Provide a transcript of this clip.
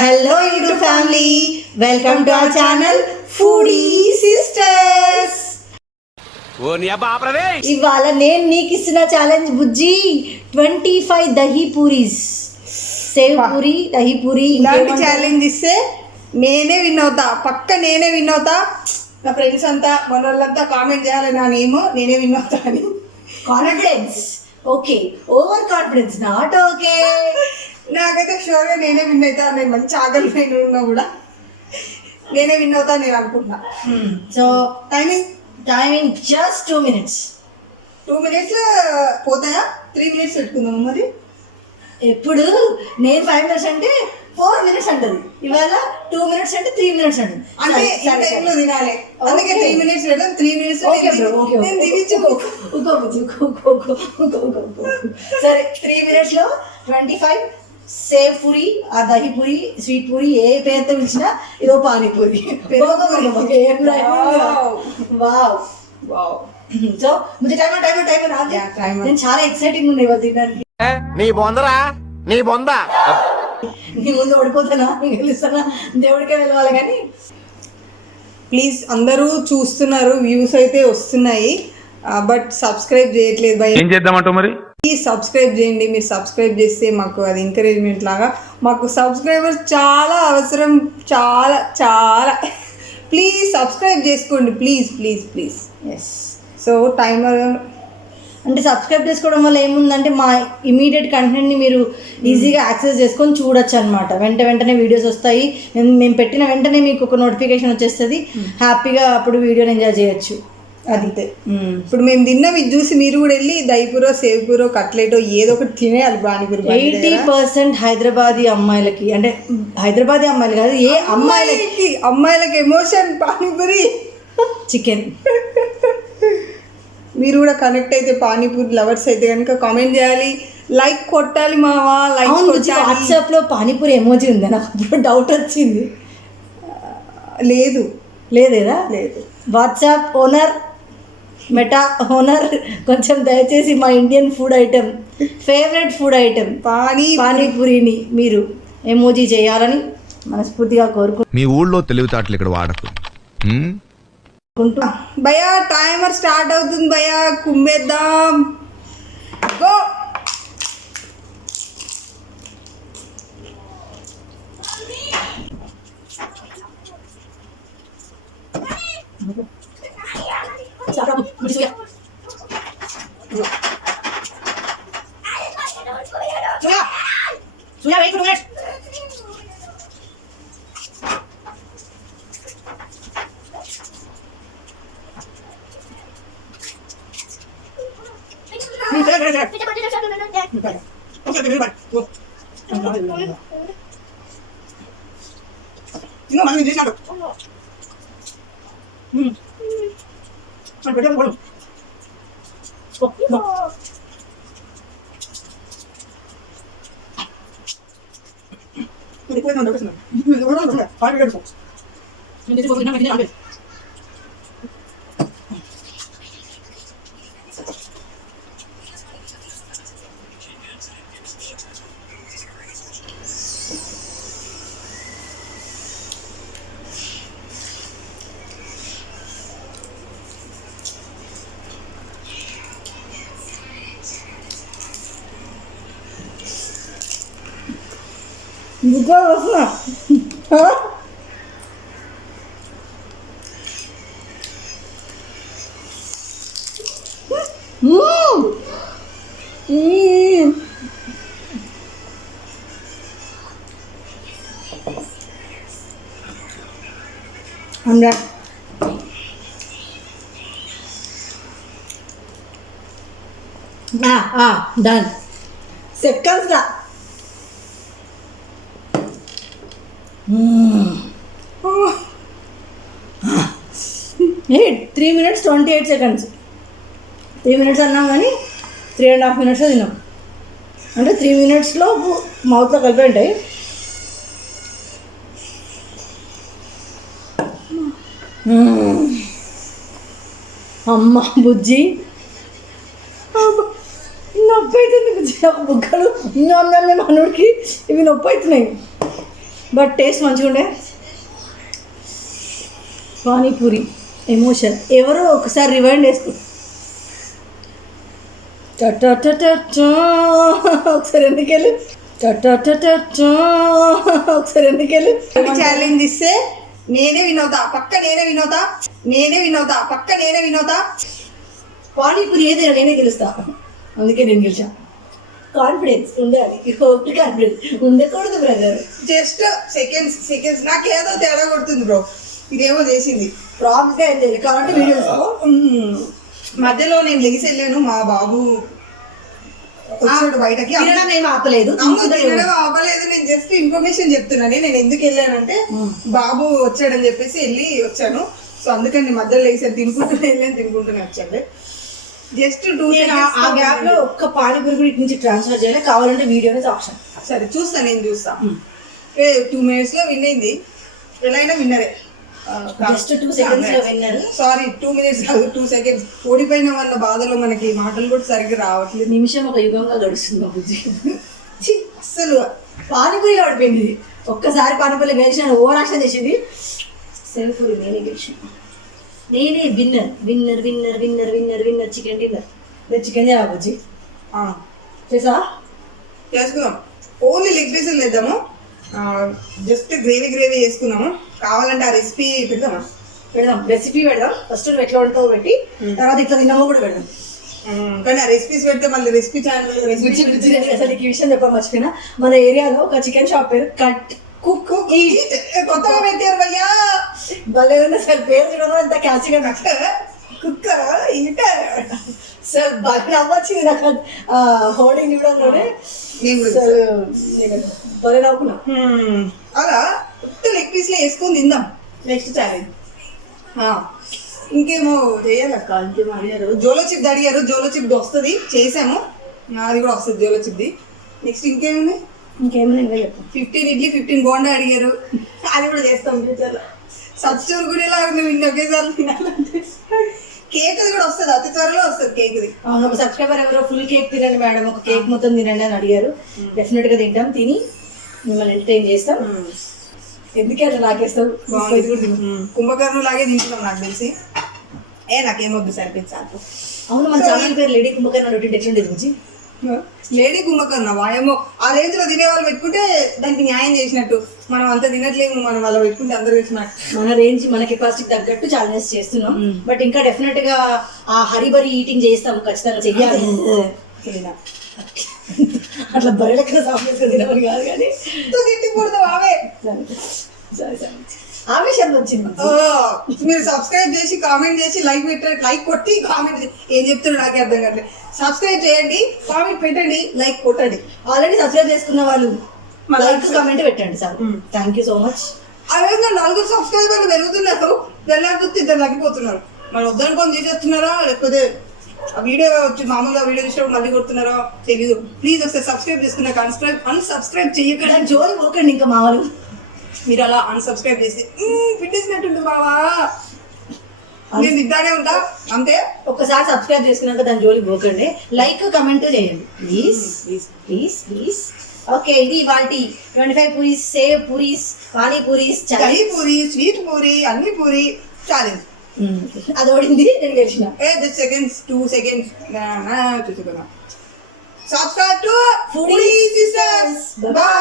Hello YouTube family, welcome to our channel foodie sisters. ఇవాళ నేను నీకు ఇస్తున్న ఛాలెంజ్ బుజ్జి 25 దహీ పూరీస్. సేవ్ పూరి, దహీ పూరి. ఇలాంటి ఛాలెంజ్ ఇస్తే నేనే విన్ అవుతా, పక్క నేనే విన్ అవుతా. నా ఫ్రెండ్స్ అంతా మన వాళ్ళంతా కామెంట్ చేయాలి నా నేమ్ నేనే విన్ అవుతా అని. Confidence okay, over confidence not okay. నాకైతే షూర్గా నేనే విన్ అవుతా. నేను మంచి ఆకలి పైన ఉన్నా కూడా నేనే విన్ అవుతా నేను అనుకుంటున్నా. So timing just 2 minutes. 2 minutes పోతాయా? 3 minutes పెట్టుకుందాం మరి. ఎప్పుడు నేను 5 minutes అంటే 4 minutes అంటది, ఇవాళ 2 minutes అంటే 3 minutes అంటది. అంటే ఈ టైంలో తినాలి, అందుకే 3 minutes పెడదాం. 3 minutes నేను తినిచ్చు. సరే, 3 minutes లో 25 సేవ్ పూరి, ఆ దహి పూరి, స్వీట్ పూరి, ఏ పేరుతో పిలిచినా ఇదో పానీపూరి. సో ముందు టైం నేను చాలా ఎక్సైటింగ్ ఉండే తినడానికి. నీ బొందరా, నీ బొంద. నీ ముందు ఓడిపోతానా, గెలుస్తానా దేవుడికే వెళ్ళాలి. కానీ ప్లీజ్ అందరూ చూస్తున్నారు, వ్యూస్ అయితే వస్తున్నాయి, బట్ సబ్స్క్రైబ్ చేయట్లేదు భయ. ఏం చేద్దామంటావు మరి? ప్లీజ్ సబ్స్క్రైబ్ చేయండి. మీరు సబ్స్క్రైబ్ చేస్తే మాకు అది ఎంకరేజ్మెంట్ లాగా. మాకు సబ్స్క్రైబర్స్ చాలా అవసరం, చాలా చాలా. ప్లీజ్ సబ్స్క్రైబ్ చేసుకోండి, please please please. Yes. So టైమర్ అంటే సబ్స్క్రైబ్ చేసుకోవడం వల్ల ఏముందంటే మా ఇమీడియట్ కంటెంట్ని మీరు ఈజీగా యాక్సెస్ చేసుకొని చూడొచ్చు అనమాట. వెంటనే వీడియోస్ వస్తాయి, మేము పెట్టిన వెంటనే మీకు ఒక నోటిఫికేషన్ వచ్చేస్తుంది. హ్యాపీగా అప్పుడు వీడియోని ఎంజాయ్ చేయొచ్చు. అంతే. ఇప్పుడు మేము తిన్నవి చూసి మీరు కూడా వెళ్ళి దహిపూరో, సేవ్పూరో, కట్లెటో ఏదో ఒకటి తినేయాలి. పానీపూరి 80% హైదరాబాదీ అమ్మాయిలకి, అంటే హైదరాబాదీ అమ్మాయిలు కాదు, ఏ అమ్మాయిలకి ఎమోషన్ పానీపూరి, చికెన్. మీరు కూడా కనెక్ట్ అయితే పానీపూరి లవర్స్ అయితే కనుక కామెంట్ చేయాలి, లైక్ కొట్టాలి మావా. లైక్ వాట్సాప్లో పానీపూరి ఎమోజీ ఉంది, నాకు అప్పుడు డౌట్ వచ్చింది. లేదేదా? లేదు. వాట్సాప్ ఓనర్, మెటా ఓనర్, కొంచెం దయచేసి మా Indian food item, favourite food item పానీపూరిని మీరు ఎమోజీ చేయాలని మనస్ఫూర్తిగా కోరుకుంటున్నాను. మీ ఊళ్ళో తెలివితేటలు ఇక్కడ వాడకు. భయ్యా టైమర్ స్టార్ట్ అవుతుంది భయ్యా, కుమ్మేద్దాం. గో. ఇంకా వస్తున్నా. আমরা డన్. సెకండ్స్ రా. 3 minutes 28 seconds. 3 minutes అన్నాం కానీ 3.5 minutes తిన్నాం. అంటే 3 minutesలో మౌత్లో కలిపి ఉంటాయి. అమ్మ బుజ్జి నొప్పి అవుతుంది బుజ్జి, నాకు బుగ్గలు మనోడికి ఇవి నొప్పి అవుతున్నాయి. బట్ టేస్ట్ మంచిగా ఉండే. పానీపూరి ఎమోషన్. ఎవరో ఒకసారి రివైండ్ వేసుకో. ఒకసారి ఎందుకెళ్ళు, ఒకసారి ఎందుకెళ్ళు. ఛాలెంజ్ ఇస్తే నేనే వినోదా, పక్క నేనే వినోదా, నేనే వినోదా, పక్క నేనే వినోదా. పానీపూరి ఏదైనా నేనే గెలుస్తా, అందుకే నేను గెలిచా. కాన్ఫిడెన్స్ ఉండాలి, కాన్ఫిడెన్స్ ఉండకూడదు బ్రదర్. జస్ట్ సెకండ్స్ నాకేదో తేడా కొడుతుంది బ్రో. ఇదేమో చేసింది ప్రాబ్గా ఏం లేదు కాబట్టి వీడియోస్ మధ్యలో నేను లెగిసి వెళ్ళాను, మా బాబు వచ్చాడు బయటకి. తినడం ఏం ఆపలేదు, తినడం అవ్వలేదు. నేను జస్ట్ ఇన్ఫర్మేషన్ చెప్తున్నాను. నేను ఎందుకు వెళ్ళానంటే బాబు వచ్చాడని చెప్పేసి వెళ్ళి వచ్చాను. సో అందుకని మధ్యలో లెగిసి తినుకుంటూనే వచ్చాను. Just 2 seconds. ఆ గ్యాప్ లో ఒక్క పానీపూరి కూడా ఇటు నుంచి ట్రాన్స్ఫర్ చేయాలి, కావాలంటే వీడియోనే ఆప్షన్. సరే చూస్తా, నేను చూస్తా. 2 minutes లో విన్ అయింది. ఎలా అయినా విన్నరే. జస్ట్ 2 seconds లో విన్నారు. సారీ 2 minutes కాదు, 2 seconds. ఓడిపోయిన వల్ల బాధలో మనకి మాటలు కూడా సరిగ్గా రావట్లేదు. నిమిషం ఒక యుగంగా గడుస్తుంది మా బుజ్జి. అస్సలు పానీపూరిలో ఓడిపోయింది. ఒక్కసారి పానీపూరిలో గెలిచిన ఓవర్ యాక్షన్ చేసింది. సేవపూరి నేనే గెలిచిన, నేనే winner winner winner winner winner winner. Chicken dinner. నేను చికెన్ చేయా బుజ్జి చేసా. చేసుకుందాం. ఓన్లీ లెగ్ పీసులు వేద్దాము. జస్ట్ గ్రేవీ చేసుకున్నాము. కావాలంటే ఆ రెసిపీ పెడదామా? పెడదాం, రెసిపీ పెడదాం. ఫస్ట్ నువ్వు ఎట్లా వండుతావు పెట్టి, తర్వాత ఇట్లా తిన్నామో కూడా పెడదాం. కానీ ఆ రెసిపీస్ పెడితే మళ్ళీ రెసిపీ ఛానల్ బుజ్జి బుజ్జి అసలు ఈ విషయం చెప్ప మర్చిపోయినా. మన ఏరియాలో ఒక చికెన్ షాప్ పేరు కట్ కుక్ ఈట్. కొత్తగా పెట్టారు భయ్యా, భలే ఉంది అసలు. పేరు చూడడం ఎంత క్యాచిగా కుక్క ఈట. సార్ బాగా నవ్వొచ్చింది నాకు హోర్డింగ్ చూడంలోనే. భలే నవ్వుకున్నా. అలా లెగ్ పీస్లో వేసుకొని తిందాం. నెక్స్ట్ ఛాలెంజ్ ఇంకేమో చేయాలక్క. ఇంకేమో అడిగారు, జోలో చిప్ అడిగారు. జోలో చిప్ వస్తుంది, చేసాము. అది కూడా వస్తుంది జోలో చిప్ది. నెక్స్ట్ ఇంకేముంది? ఇంకేమైనా ఇంకా చెప్పు. 15 ఇడ్లీ 15 బోండా అడిగారు. అది కూడా చేస్తాం ఫ్యూచర్లో. సచ్చూరు గుడిలాగా నువ్వు ఇన్ని ఒకేసారి తినాలంటే. కేక్ అది కూడా వస్తుంది, అతి త్వరలో వస్తుంది కేక్ది. అవును, ఒక సబ్స్క్రైబర్ ఎవరో ఫుల్ కేక్ తినండి మేడం, ఒక కేక్ మొత్తం తినండి అని అడిగారు. డెఫినెట్గా తింటాం, తిని మిమ్మల్ని ఎంటర్టైన్ చేస్తాం. ఎందుకే అట్లా నాకేస్తావు? కుంభకర్ణం లాగే తింటున్నాం నాకు తెలిసి. నాకేమొద్దు సరిపించాలి. అవును, మన ఛానల్ పేరు లేడీ కుంభకర్ణ రొటీన్ ఎట్లుండేది గురించి. లేడీ కుంభకర్ణ వాయమో. ఆ రేంజ్ లో తినేవాళ్ళు పెట్టుకుంటే దానికి న్యాయం చేసినట్టు. మనం అంత తినట్లేము, మనం అలా పెట్టుకుంటే అందరూ తెచ్చినట్టు. మన రేంజ్ మన కెపాసిటీకి తగ్గట్టు ఛాలెంజ్ చేస్తున్నాం. బట్ ఇంకా డెఫినెట్ గా ఆ హరిబరి ఈటింగ్ చేస్తాం, ఖచ్చితంగా చెయ్యాలి. అట్లా బరిలెక్క సాఫ్ చేసుకొని తినమని కాదు, కానీ తిట్టకూడదు ఆమె. సరే సరే, ఆవేశం వచ్చింది. మీరు సబ్స్క్రైబ్ చేసి కామెంట్ చేసి లైక్ పెట్టండి. లైక్ కొట్టి కామెంట్ ఏం చెప్తారు నాకే అర్థం కావట్లేదు. సబ్స్క్రైబ్ చేయండి, కామెంట్ పెట్టండి, లైక్ కొట్టండి. ఆల్రెడీ సబ్స్క్రైబ్ చేసుకున్న వాళ్ళు లైక్ కామెంట్ పెట్టండి sir. Thank you so much. అదే 4 సబ్స్క్రైబర్లు పెరుగుతున్నారు, వెళ్ళకపోతే 2 తగ్గిపోతున్నారు. మరి వద్దనుకొని తీసేస్తున్నారా, లేకపోతే ఆ వీడియో వచ్చి మామూలుగా వీడియో చూసినప్పుడు మళ్ళీ కొడుతున్నారో తెలీదు. ప్లీజ్ ఒకసారి సబ్స్క్రైబ్ చేసుకున్నా, అన్సబ్స్క్రైబ్ చేయకుండా జోలి పోకండి. ఇంకా మా వాళ్ళు మీరు అలా అన్సబ్స్క్రైబ్ చేసి పెట్టేసినట్టుంది బావా. నేను తింటానే ఉంటా అంతే. ఒక్కసారి సబ్స్క్రైబ్ చేసుకున్నాక దాని జోలికి పోకండి. లైక్ కమెంట్ చేయండి ప్లీజ్ ప్లీజ్ ప్లీజ్. ఓకే, ఇది వాటి 25 పూరీస్, సేవ్ పూరీస్, పానీ పూరీస్, దహీ పూరి, స్వీట్ పూరి, అన్ని పూరి ఛాలెంజ్. అది ఓడింది, నేను గెలిచిన. just seconds, 2 seconds. చూసుకున్నా. Subscribe to Foodie Sisters. Bye.